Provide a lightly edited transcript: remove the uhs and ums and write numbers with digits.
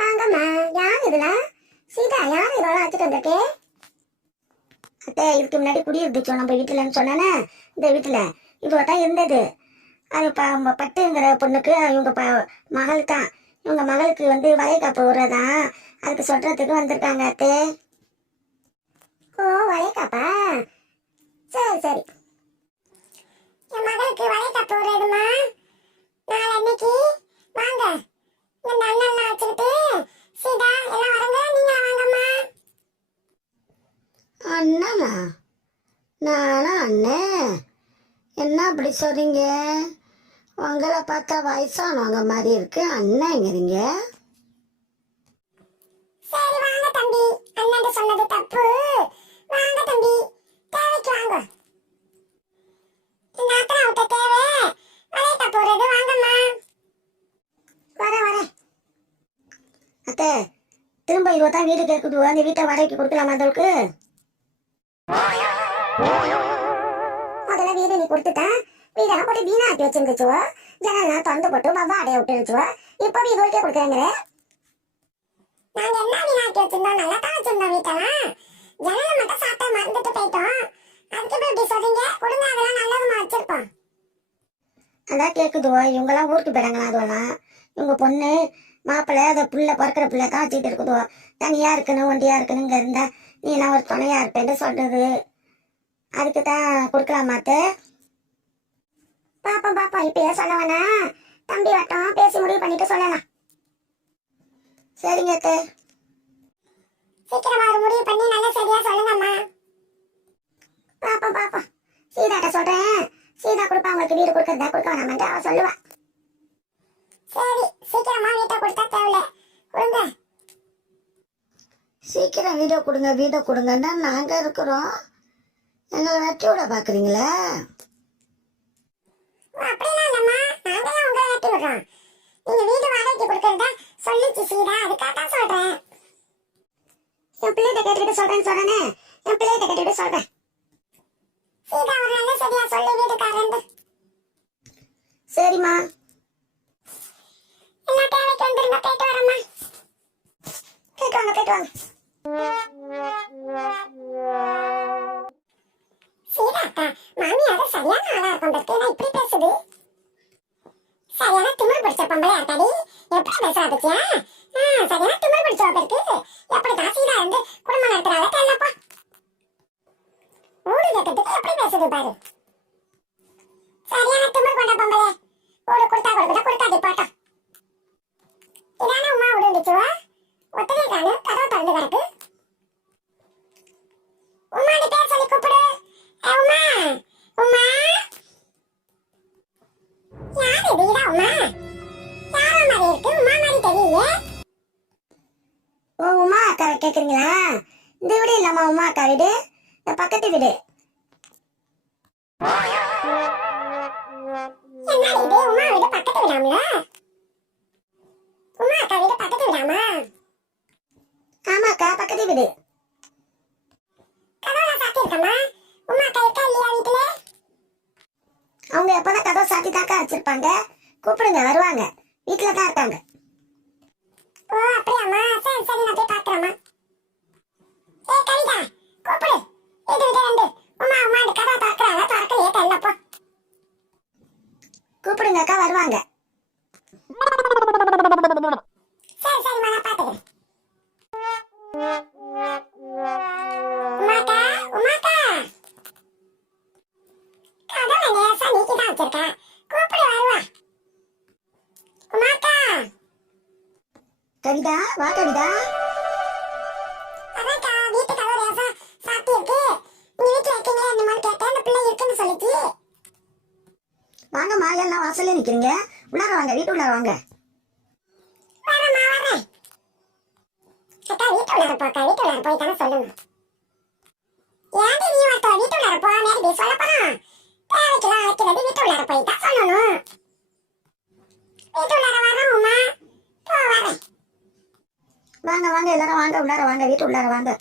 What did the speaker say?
வாங்கம்மா. யார் இதுல? சீதா, யார் இதெல்லாம் வச்சுட்டு வந்திருக்கு? அத்தை, இதுக்கு முன்னாடி குடி இருந்துச்சோம் நம்ம வீட்டுலன்னு சொன்னானே. இந்த வீட்டுல இவ்வளோ தான் இருந்தது. அது பட்டுங்கிற பொண்ணுக்கு இவங்க மகள் தான். இவங்க மகளுக்கு வந்து வளைகாப்பு விடுறதான், அதுக்கு சொல்றதுக்கு வந்திருக்காங்க அத்தை. ஓ, வளைகாப்பா? சரி சரி. என் மகளுக்கு வளைகாப்பு விடுறதுமா. நாளை அன்னைக்கு வாங்க. இந்த அண்ணன்லாம் வச்சுக்கிட்டு சீதா எல்லாம் வரங்க. நீங்க வாங்கம்மா. அண்ணனா? நானா அண்ணன்? என்ன அப்படி சொல்றீங்க? உங்களை பார்த்தா வயசானவங்க மாதிரி இருக்கு, அண்ணங்கிறீங்க. சரி வாங்க தம்பி, அண்ணன் சொன்னது தப்பு. வாங்க தம்பி, தேவைக்கு வாங்க. இந்த அத்தனை விட்ட தேவை வளைக்க போறது. வாங்கம்மா. வர அத்தை, திரும்ப இவதான் வீடு கேட்குது. அந்த வீட்டை வாடகைக்கு கொடுக்கலாமா அந்தளவுக்கு? முதல்ல வீடு நீ கொடுத்துட்டேன். வீடெல்லாம் போட்டு வீணா ஆட்டி வச்சிருந்துச்சுவோ. ஜனலாம் திறந்து போட்டு பாபா அடைய விட்டுருச்சுவோ. இப்போ வீடு கொடுக்குறேங்கிற. நாங்க என்ன வீணா ஆட்டி வச்சிருந்தோம்? நல்லா தான் வச்சிருந்தோம் வீட்டெல்லாம். ஜனலை மட்டும் சாப்பிட்டா மறந்துட்டு போயிட்டோம். அதுக்கு இப்படி சொல்றீங்க? கொடுங்க, அதெல்லாம் நல்லதுமா வச்சிருப்போம். அதான் கேட்குதுவோ. இவங்கெல்லாம் ஊருக்கு போயிடாங்களா? அதுவெல்லாம் இவங்க பொண்ணு மாப்பிள்ளை அதை புள்ள பிறக்கிற பிள்ளை தான் வச்சுட்டு இருக்குதுவோ. தனியா இருக்கணும், ஒண்டியா இருக்கணுங்க இருந்தா நீ எல்லாம் ஒரு துணையா இருப்பேன்னு சொல்றது. அதுக்கு தான் கொடுக்கலாமாத்து. பாப்பா பாப்பா, இப்பயே சொல்ல வேணா. தம்பி வட்டம் பேசி முடிவு பண்ணிட்டு சொல்லலாம். சரிங்க அத்தை. சீக்கிரமா ஒரு முடிவு பண்ணி நல்ல சரியா சொல்லுங்கம்மா. பாப்பா பாப்பா, சீதாட்ட சொல்றேன். சீதா கொடுப்பா உங்களுக்கு வீடு கொடுக்கறதா கொடுக்க வேணாமன்ட்டு அவ சொல்லுவா. சரி, சீக்கிரமா வீட்டை கொடுத்தா தேவையில்ல. கொடுங்க. சீக்கிரம் வீடியோ கொடுங்க, வீடியோ கொடுங்கன்னா நாங்க இருக்கிறோம். எங்களை வெட்டி விட பாக்குறீங்களா? அப்படிலாம் இல்லம்மா, நாங்க தான் உங்களை வெட்டி விடுறோம். நீங்க வீடு வாடகைக்கு கொடுக்கறதா சொல்லிச்சு சீதா, அதுக்காக தான் சொல்றேன். என் பிள்ளைகிட்ட கேட்டுக்கிட்டு சொல்றேன்னு சொல்றேனே. என் பிள்ளைகிட்ட கேட்டுக்கிட்டு சொல்றேன். சீதா ஒரு நல்ல சரியா சொல்லி வீட்டுக்காரன். சரிம்மா. எல்லா தேவைக்கு வந்துருங்க. போயிட்டு வரம்மா. போயிட்டு வாங்க, போயிட்டு வாங்க. சீதாக்கா, மாமியார சரியான ஆளா இருக்கும். பத்தியா இப்படி பேசுது? சரியான திமிர் பிடிச்ச பொம்பளையா இருக்காடி. எப்படி பேசுறா பத்தியா? சரியான திமிர் பிடிச்ச பேருக்கு. எப்படிதான் சீதா இருந்து குடும்பம் நடத்துறாங்க தெரியலப்பா. ஊடு கேட்கறதுக்கு எப்படி பேசுது பாரு. சரியான திமிர் கொண்ட பொம்பளை. ஊடு கொடுத்தா கொடுக்குதா, கொடுக்காது போட்டோம். இதான உமா ஊடு இருந்துச்சுவா. ஒத்தனை காணு, கதவை திறந்து கிடக்கு. உமாடி பேர் சொல்லி கூப்பிடு. உமா, உமா. யாரு இது? இதா உமா? யாரோ மாதிரி இருக்கு, உமா மாதிரி தெரியல. ஓ, உமா அக்கா கேக்குறீங்களா? இந்த வீடு இல்லம்மா உமா அக்கா வீடு, இந்த பக்கத்து வீடு. என்ன இது? உமா வீடு பக்கத்து வீடாம்ல? உமா அக்கா வீடு பக்கத்து வீடாமா? ஆமாக்கா, பக்கத்து வீடு. கதவை சாத்தி இருக்கமா? உமா அக்கா இருக்கா இல்லையா வீட்டுல? அவங்க எப்பதான் கதவை சாத்தி தாக்கா வச்சிருப்பாங்க. கூப்பிடுங்க, வருவாங்க. வீட்டுல தான் இருக்காங்க. ஓ அப்படியாம்மா? சரி சரி, நான் போய் பாக்குறேம்மா. ஏ கவிதா, கூப்பிடு. இது விட வந்து உமா உமா கதவை திறக்கிறாங்க, திறக்கலையே தெரியலப்போ. கூப்பிடுங்க அக்கா, வருவாங்க. சரி சரிம்மா, நான் பாத்துக்கிறேன். உமாக்கா, உமாக்கா. கதவை நேசா நீக்கிதான் வச்சிருக்கேன். கூப்பிடு, வருவா. உமாக்கா. கவிதா, வா கவிதா. அதான்க்கா, வீட்டு கதவை நேசா சாத்தி இருக்கு. நீங்க வீட்டுல இருக்கீங்களா என்னமான்னு கேட்டேன். அந்த பிள்ளை இருக்குன்னு சொல்லிச்சு. வாங்கம்மா, எல்லாம் வாசல்ல நிக்கிறீங்க. உள்ளார வாங்க, வீட்டு உள்ளார வாங்க. வரேம்மா, வரேன். அக்கா, வீட்டு உள்ளார போக்கா, வீட்டு உள்ளார போய் தானே சொல்லணும். ஏன்டி நீ ஒருத்தர் வீட்டு உள்ளார போ, நேரடி சொல்ல போறான். தேவைக்கெல்லாம் அழைக்கிறது வீட்டு உள்ளார போய் தான் சொல்லணும். வீட்டு உள்ளார வரேன் உமா. போ, வரேன். வாங்க வாங்க, எல்லாரும் வாங்க, உள்ளார வாங்க, வீட்டு உள்ளார வாங்க.